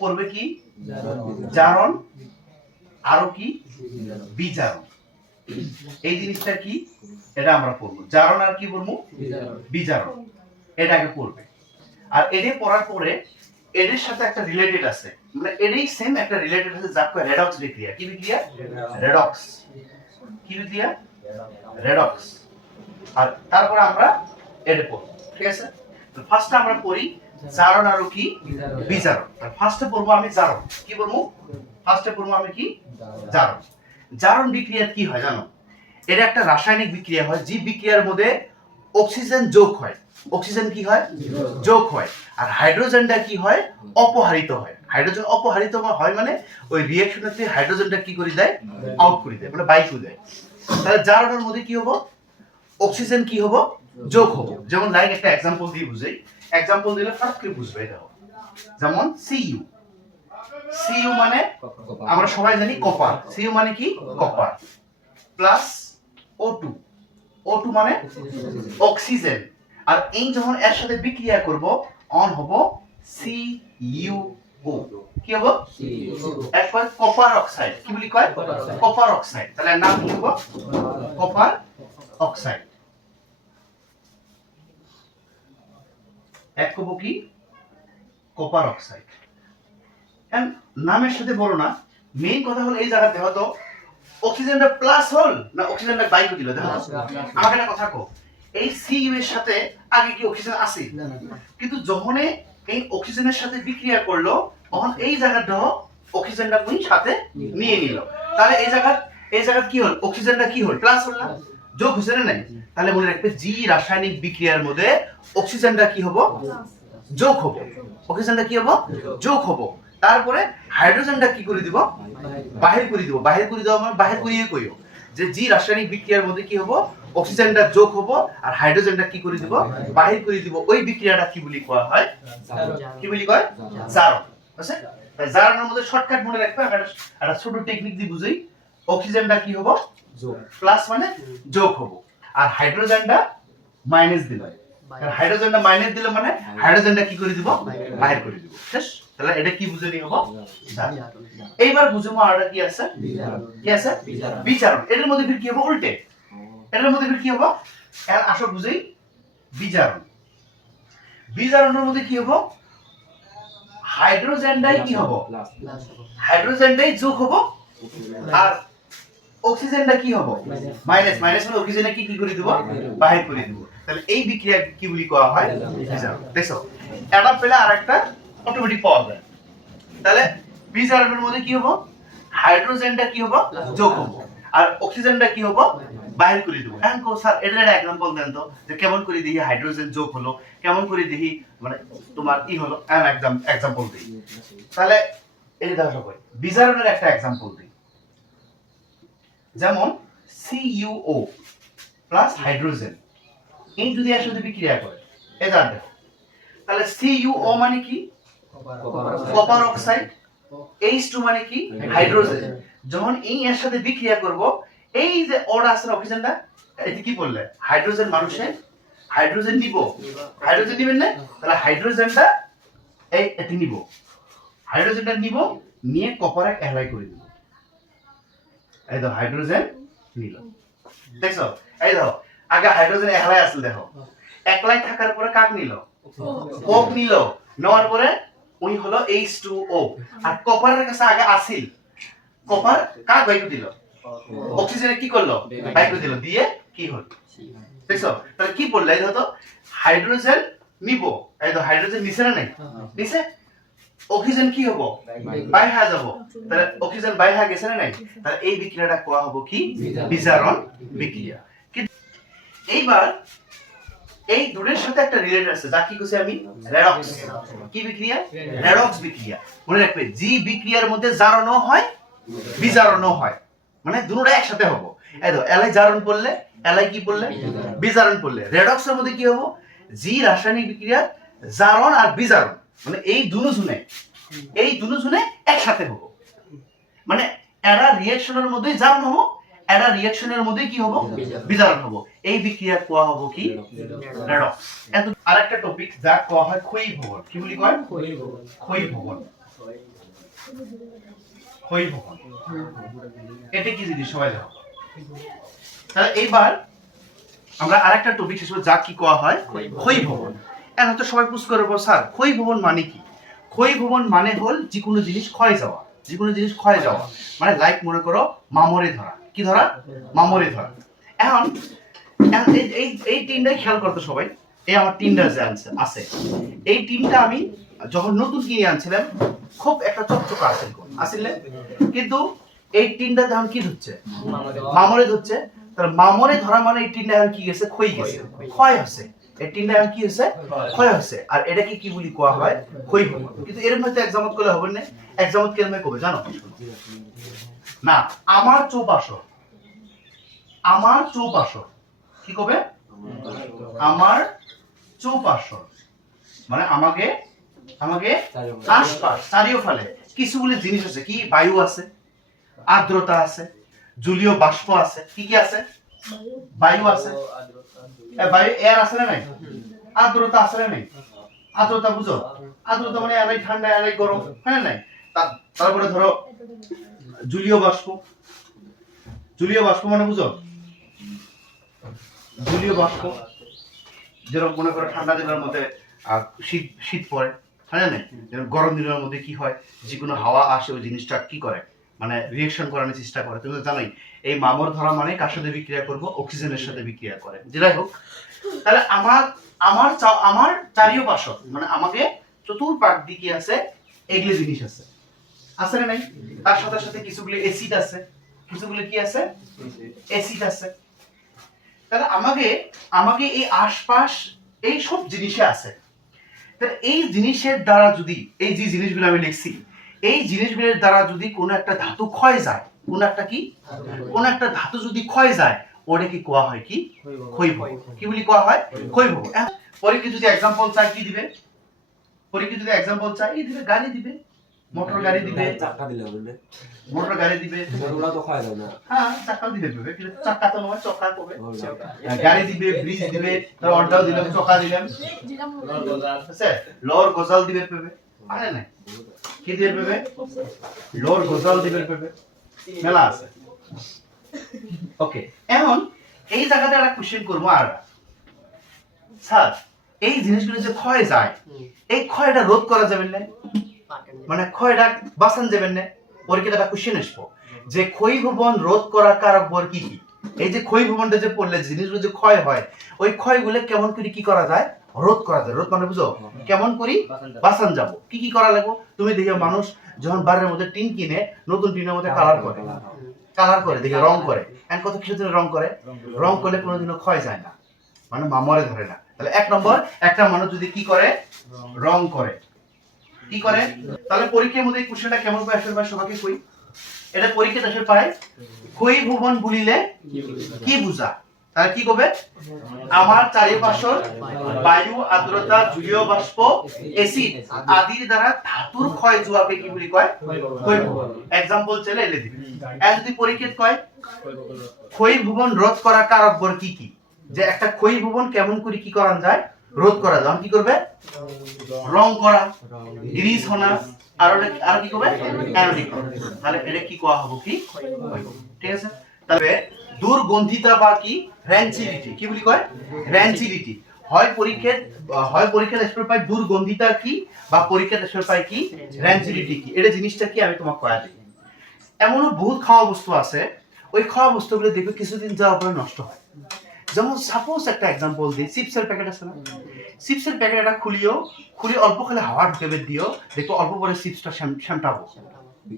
পড়বে কি জারণ আরো কি বিজারণ। এই জিনিসটা কি এটা আমরা পড়বো, জারণ আর কি পড়বো বিজারণ, এটাকে পড়বে। আর এডে পড়ার পরে এদের সাথে একটা রিলেটেড আছে, মানে এরই সেম একটা রিলেটেড আছে যা কয় রেডক্স বিক্রিয়া। কি বিক্রিয়া? রেডক্স। কি বিক্রিয়া? রেডক্স। আর তারপর আমরা এডে পড়ব, ঠিক আছে? তো ফার্স্টে আমরা পড়ি জারণ আর কি বিজারণ। আর ফার্স্টে পড়বো আমি জারণ। কি পড়বো? ফার্স্টে পড়বো আমি কি জারণ। জারণ বিক্রিয়া কি হয় জানো? এটা একটা রাসায়নিক বিক্রিয়া হয়, যে বিক্রিয়ার মধ্যে অক্সিজেন যোগ হয়। অক্সিজেন কি হয়? যোগ হয়। আর হাইড্রোজেনটা কি হয়? অপহারিত হয়। হাইড্রোজেন অপহারিত হয় মানে ওই রিঅ্যাকশনতে হাইড্রোজেনটা কি করে দেয়? আউট করে দেয়, মানে বাইর করে দেয়। তাহলে জারণের মধ্যে কি হবো? অক্সিজেন কি হবো? যোগ হবো। যেমন লাইক একটা এক্সাম্পল দিয়ে বুঝাই, এক্সাম্পল দিলে ফার্স্ট করে বুঝবে। দেখো যেমন সিইউ। সিইউ মানে আমরা সবাই জানি কপার। সিইউ মানে কি? Copper plus O2। O2 মানে অক্সিজেন। আর এই যখন এর সাথে বিক্রিয়া করব অন হবো CuO। কি হবো? এরপর কপার অক্সাইড। কি বলি কয়? Copper oxide. তাহলে নাম কি হবো? Copper oxide. এক হবো কি? Copper oxide. এন্ড নামের সাথে বলো না, মেইন কথা হলো এই জায়গাতে হয়তো অক্সিজেনটা প্লাস হল না অক্সিজেনটা বাইক দিল। দেখো আমাকে একটা কথা কো, এই সিইউ এর সাথে আগে কি অক্সিজেন আছে? কিন্তু যখন এই অক্সিজেনের সাথে বিক্রিয়া করলো তখন এই জায়গাটা অক্সিজেনটা কোন সাথে নিয়ে নিল। তাহলে এই জায়গা কি হল? অক্সিজেনটা কি হল? প্লাস হল না? যোগ হইছে না নাই? তাহলে মনে রাখবে জি রাসায়নিক বিক্রিয়ার মধ্যে অক্সিজেনটা কি হবো? যোগ হবো। অক্সিজেনটা কি হবো? যোগ হবো। তারপরে হাইড্রোজেনটা কি করে দিব? বাহির করে দিব। বাহির করে দেওয়া মানে বাহির করিয়ে কইও যে জি রাসায়নিক বিক্রিয়ার মধ্যে কি হবো? অক্সিজেনটা যোগ হবো আর হাইড্রোজেনটা কি করে দিব? বাহির করে দিব। ওই বিক্রিয়াটা কি বলি কোয়া হয়? কি বলি কয়? জারণ। আছে? তাই জারণের মধ্যে শর্টকাট মনে রাখবে, একটা ছোট টেকনিক দিয়ে বুঝাই। অক্সিজেনটা কি হবো? যোগ। প্লাস মানে যোগ হবো। আর হাইড্রোজেনটা মাইনাস দিল। আর হাইড্রোজেনটা মাইনাস দিলে মানে হাইড্রোজেনটা কি করে দিব? বাহির করে দিব। শেষ? তাহলে এটা কি বুঝে নি হবো? এইবার বুঝবো আরটা কি আছে? কি আছে? বিজারণ। এর মধ্যে কি হবে? উল্টে। এর মধ্যে কি হবে? এর আসল বুঝেই বিজারণ। বিজারণের মধ্যে কি হবে? হাইড্রোজেনটাই কি হবে? হাইড্রোজেনটাই যোগ হবে আর অক্সিজেনটা কি হবে? মাইনাস। মাইনাস মানে অক্সিজেনে কি করে দিব? বাহির করে দিব। তাহলে এই বিক্রিয়া কি বলি করা হয়? বিজারণ। দেখো এটা পেলে আরেকটা অটোমেটিক পাওয়া যায়। তাহলে বিজারণের মধ্যে কি হবে? হাইড্রোজেনটা কি হবে? যোগ হবে আর অক্সিজেনটা কি হবে? বাহির করে দেব। এখন কো স্যার এটার একটা एग्जांपल দেন তো, যে কেমন করে দেখি হাইড্রোজেন যোগ হলো, কেমন করে দেখি মানে তোমার ই হলো, एग्जांपल দেই। তাহলে এই দেখো কই বিজারণের একটা एग्जांपल দেই। যেমন CuO প্লাস হাইড্রোজেন এই যদি একসাথে বিক্রিয়া করে এটা দেখো, তাহলে CuO মানে কি? Copper oxide. H2 মানে কি? হাইড্রোজেন। যখন এই এর সাথে বিক্রিয়া করব, এই যে ওটা আছে অক্সিজেনটা, এটা কি বললে? হাইড্রোজেন মানুষে হাইড্রোজেন নিব। হাইড্রোজেন নিবেন না? তাহলে হাইড্রোজেনটা এটি নিব। হাইড্রোজেনটা নিব, নিয়ে কপারে অ্যাপ্লাই করে দিব। এই দাও হাইড্রোজেন নিল। দেখছো? এই দাও আগে হাইড্রোজেন একলাই আসল। দেখো একলাই থাকার পরে কাক নিল? কক নিল। নেওয়ার পরে ওই হলো H2O। আর কপারের কাছে আগে আসিল, কপার কাক বাইরে দিল, অক্সিজেনে কি করলো? বাইরে দিল, দিয়ে কি হলো? দেখছো? তাহলে কি বললে? এই তো হাইড্রোজেন নিব, এই তো হাইড্রোজেন নিছে না নাই? নিছে। অক্সিজেন কি হবো? বাইরে হয়ে যাব। তাহলে অক্সিজেন বাইরে হয়ে গেছে না নাই? তাহলে এই বিক্রিয়াটা কোয়া হবো কি? বিজারণ বিক্রিয়া। এইবার এই দুটোর সাথে একটা রিলেটেড আছে, যা কি কইছি আমি? রেডক্স। কি বিক্রিয়া? রেডক্স বিক্রিয়া। মনে রাখবে জি বিক্রিয়ার মধ্যে জারণও হয় বিজারণও হয়, মানে দুটোটা একসাথে হবে। এই দেখো এলাই জারণ পড়লে, এলাই কি পড়লে? বিজারণ পড়লে। রেডক্সের মধ্যে কি হবে? জি রাসায়নিক বিক্রিয়া জারণ আর বিজারণ, মানে এই দুটো একসাথে হবে। মানে এরা রিঅ্যাকশনের মধ্যে জারণ হবে, এরা রিঅ্যাকশনের মধ্যে কি হবে? বিজারণ হবে। এই বিক্রিয়া কোয়া হবে কি? রেডক্স। এত আরেকটা টপিক যা কোয়া হয় ক্ষয়ী ভবন। কি বলি কয়? ক্ষয়ী ভবন। ক্ষয় ভবন। এটা কি জিনিস সবাই দেখো। তাহলে এইবার আমরা আরেকটা টপিক শেষ করব, যা কি কোয়া হয় ক্ষয় ভবন। এখন তো সবাই পুষ করবো স্যার ক্ষয় ভবন মানে কি? ক্ষয় ভবন মানে হল যে কোনো জিনিস ক্ষয় যাওয়া, যে কোনো জিনিস ক্ষয় যাওয়া, মানে লাইক মনে করো মামরে ধরা। কি ধরা? মামরে ধরা। এখন এই তিনটাই খেয়াল করতো সবাই। এই আমার তিনটা যে আছে, এই তিনটা আমি যখন নতুন কিনে আনছিলাম খুব একটা চকচকা আসলে, কিন্তু এই তিনটা যখন কি হচ্ছে মামরে ধরছে, তাহলে মামরে ধরা মানে এই তিনটা এখন কি গেছে ক্ষয় গেছে, ক্ষয় হচ্ছে। এই তিনটা এখন কি হচ্ছে ক্ষয় হচ্ছে। আর এটাকে কি বলি কোয়া হয় ক্ষয় ভবন। কিন্তু এর মধ্যে এক্সামত করলে হবে না। এক্সামত কেমনে কবে জানো না? আমার চৌপাশর, আমার চৌপাশর কি কবে? আমার চৌপাশর মানে আমাকে আমাকে আশপাশ চারিওফালে কিছুগুলি জিনিস আছে। কি? বায়ু আছে, আর্দ্রতা আছে, জলীয় বাষ্প আছে। কি কি আছে? বায়ু আছে, বায়ু এয়ার আছে না নাই? আর্দ্রতা আছে না নাই? আর্দ্রতা বুঝো? আর্দ্রতা মানে এলাই ঠান্ডা এলাই গরম, হ্যাঁ নাই? তারপরে ধরো জলীয় বাষ্প, জলীয় বাষ্প মানে বুঝো? জলীয় বাষ্প যেরকম মনে করো ঠান্ডা দিনের মধ্যে শীত শীত পড়ে, হ্যাঁ না? গরম দিনের মধ্যে কি হয়, যে কোনো হাওয়া আসে ওই জিনিসটা কি করে মানে রিঅ্যাকশন করানোর চেষ্টা করে। তুমি তো জানোই এই মামর ধরা মানে কার সাথে বিক্রিয়া করবো? অক্সিজেনের সাথে বিক্রিয়া করে। যেটাই হোক, তাহলে আমার চারিপাশে মানে আমাকে চতুর্পাশ দিকে আছে এগুলো জিনিস আছে, আছে না নাই? তার সাথে সাথে কিছুগুলি অ্যাসিড আছে, কিছুগুলি কি আছে? অ্যাসিড আছে। তাহলে আমাকে এই আশপাশ এই সব জিনিসে আছে। তাহলে এই জিনিসের দ্বারা যদি এই যে জিনিসগুলো আমি লিখছি, এই জিনিসগুলোর দ্বারা যদি কোনো একটা ধাতু ক্ষয় যায়, কোনো একটা কি কোনো একটা ধাতু যদি ক্ষয় যায়, ওটা কি কোয়া হয় কি ক্ষয় ভবন। কি বলি কোয়া হয়? ক্ষয় ভবন। পরীক্ষা যদি एग्जांपल চাই কি দিবে? পরীক্ষা যদি एग्जांपल চাই এই দিবে, গাড়ি দিবে, মোটর গাড়ি দিবে, চাকা দিলে হবে। মোটর গাড়ি দিবে, ওগুলা তো খায় না। হ্যাঁ চাকা দিবে, কিন্তু চাকা তো নয়, চকা কবে? গাড়ি দিবে, ব্রিজ দিবে, তার অন্টাও দিলাম, চকা দিলাম, আছে লোর গজাল দিবে পেবে, আরে না কি দিবে পেবে? লোর গজাল দিবে পেবে, মেলা আছে। ওকে, এখন এই জায়গাতে একটা কোশ্চেন করবো। আর স্যার এই জিনিসগুলো যে ক্ষয় যায়, এই ক্ষয়টা রোধ করা যাবে না? মানে ক্ষয়টা বাঁচান যাবেন না? পরীক্ষাতে একটা কোশ্চেন আসবো যে ক্ষয় ভবন রোধ করা কারক বল কি কি? এই যে ক্ষয় ভবনটা যে পড়লে জিনিসগুলো যে ক্ষয় হয়, ওই ক্ষয়গুলো কেমন করে কি করা যায়? রোধ করা যায়। রোধ মানে বুঝো কেমন করি বাঁচান যাব। কি কি করা লাগবে? তুমি দেখো মানুষ যখন বাড়ির মধ্যে টিন কিনে, নতুন টিনের মধ্যে কালার করে, কালার করে দেখে রং করে। এখন কত কিছু দিন রং করে, রং করলে কোনোদিনও ক্ষয় যায় না, মানে মামরে ধরে না। তাহলে এক নম্বর, একটা মানুষ যদি কি করে রং করে, কি করে, তাহলে পরীক্ষার মধ্যে এই কোশ্চেনটা কেমন করে আসবে সবাইকে কই? এটা পরীক্ষাতে আসে পায় ক্ষয় ভবন বলিলে কি বুঝা? তাহলে কি কবে? আমার চারিপাশের বায়ু, আর্দ্রতা, জলীয় বাষ্প, অ্যাসিড আদির দ্বারা ধাতুর ক্ষয় যাওয়াকে কি বলি কয়? ক্ষয় ভবন। एग्जांपल চলে এলে দিবি। আর যদি পরীক্ষাতে কয় ক্ষয় ভবন রোধ করা কারক বল কি কি? যে একটা ক্ষয় ভবন কেমন করে কি করা যায়? রোধ করা যায়। কি করবে? রং করা, গ্রিস হনা, আর কি করবে? অ্যানোডিক। তাহলে এটা কি কোয়া হবে? কি ঠিক আছে? তবে দুর্গন্ধিতা বা কি র্যাঞ্চিডিটি, কি বলি কয়? র্যাঞ্চিডিটি। হয় পরীক্ষার এসে পাই দুর্গন্ধিতা কি, বা পরীক্ষার এসে পাই কি র্যাঞ্চিডিটি কি। এটা জিনিসটা কি আমি তোমাকে কয়া দিই। এমনও বহুত খাওয়া বস্তু আছে, ওই খাওয়া বস্তুগুলো দেখবে কিছুদিন যাওয়ার পরে নষ্ট হয়। যেমন সাপোজ একটা एग्जांपल দিই, চিপসের প্যাকেট আছে না? চিপসের প্যাকেট এটা খুলি অল্প খালি হাওয়া ঢুকে দিও, দেখো অল্প পরে চিপসটা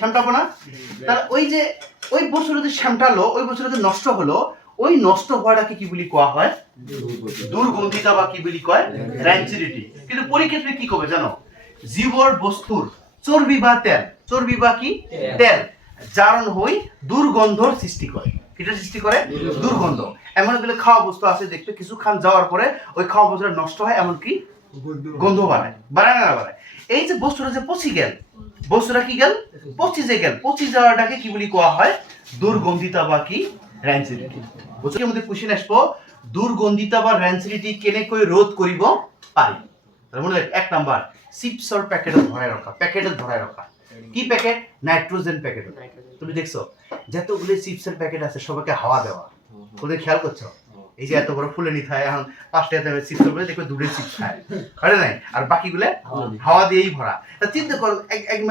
শ্যামটাবো না? তাহলে ওই যে ওই বছর যদি শ্যামটালো, ওই বছর যদি নষ্ট হলো, ওই নষ্ট হওয়াটাকে কি বলি কোয়া হয়? দুর্গন্ধিতা বা কি বলি কয়? র্যাঞ্চিডিটি। কিন্তু পরীক্ষাতে কি করবে জানো? জীবর বস্তুর চর্বি বা তেল, চর্বি বা কি তেল জারণ হই দুর্গন্ধর সৃষ্টি করে। কিটা সৃষ্টি করে? দুর্গন্ধ। এমন এগুলো খাওয়া বস্তু আছে দেখবে কিছু খান যাওয়ার পরে ওই খাওয়া বস্তুটা নষ্ট হয়, এমনকি গন্ধ বাড়ায়, বাড়ায় না বাড়ায়? এই যে বস্তুটা যে পচি গেল, বস্তুটা কি গেল? পচি যে গেল, পচি যাওয়াটাকে কি বলি কোয়া হয়? দুর্গন্ধিতা বা কি র্যাঞ্চিডিটি। বুঝছেন? মধ্যে কোশ্চেন আসবো দুর্গন্ধিতা বা র্যাঞ্চিডিটি কেনে কই রোধ করিব পারি। তাহলে মনে রাখ, এক নাম্বার চিপসৰ পেকেটত ভৰাই ৰখা কি প্যাকেট নাইট্রোজেন প্যাকেট তুমি দেখছো যতগুলো চিপসের প্যাকেট আছে সবাইকে হাওয়া দেওয়া ওদের খেয়াল করছো এই যে এত বড় ফুলেনি খায় এখন 5 টাকা দামের চিপস করে দেখো দুটো চিপস খায় আরে নাই আর বাকিগুলো হাওয়া দিয়েই ভরা তা চিন্তা করো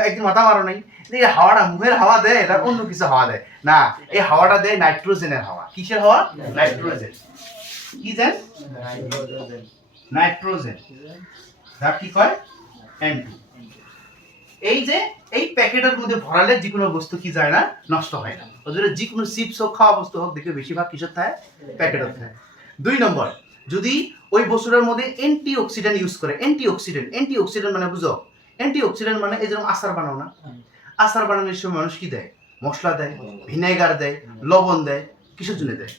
একদিন মাথা মারো নাই এই হাওয়াটা মুখের হাওয়া দেয় এটা অন্য কিছু হাওয়া দেয় না এই হাওয়াটা দেয় নাইট্রোজেনের হাওয়া কিসের হাওয়া নাইট্রোজেন কি জান নাইট্রোজেন যা কি কয় N2 এই যে এই প্যাকেটের মধ্যে ভরালে যে কোনো বস্তু কি যায় না নষ্ট হয় না ওদের যে কোনো চিপস হোক খাওয়া বস্তু হোক দেখে বেশিরভাগ কিসের থাকে প্যাকেটের থাকে 2 নম্বর যদি ওই বস্তুটার মধ্যে অ্যান্টিঅক্সিডেন্ট ইউজ করে অ্যান্টিঅক্সিডেন্ট মানে বুঝো অ্যান্টিঅক্সিডেন্ট মানে এই যেরকম আচার বানাও না আচার বানানোর সময় মানুষ কি দেয় মশলা দেয় ভিনেগার দেয় লবণ দেয় কিসের জন্য দেয়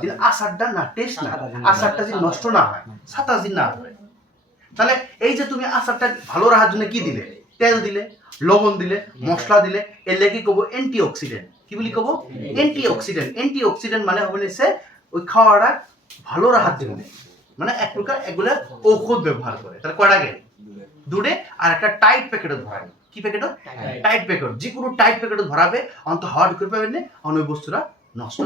কিন্তু আচারটা না টেস্ট না আচারটা যদি নষ্ট না হয় 27 দিন না হয় তাহলে এই যে তুমি আচারটা ভালো রাখার জন্য কি দিলে তেল দিলে লবণ দিলে মশলা দিলে এর লাগি কব অ্যান্টিঅক্সিডেন্ট কি বলি কব অ্যান্টিঅক্সিডেন্ট মানে হবে সে ওই খাওয়াটা ভালো রাখার জন্য মানে এক প্রকার এগুলা ঔষধ ব্যবহার করে তাহলে কয়টা গেল দুটো আর একটা টাইট প্যাকেটত ভরাবে কি প্যাকেট টাইট প্যাকেট যে কোনো টাইট প্যাকেটত ভরাবে অন্ত হাওয়া ঢুকে পাবেন না অন্য বস্তুটা নষ্ট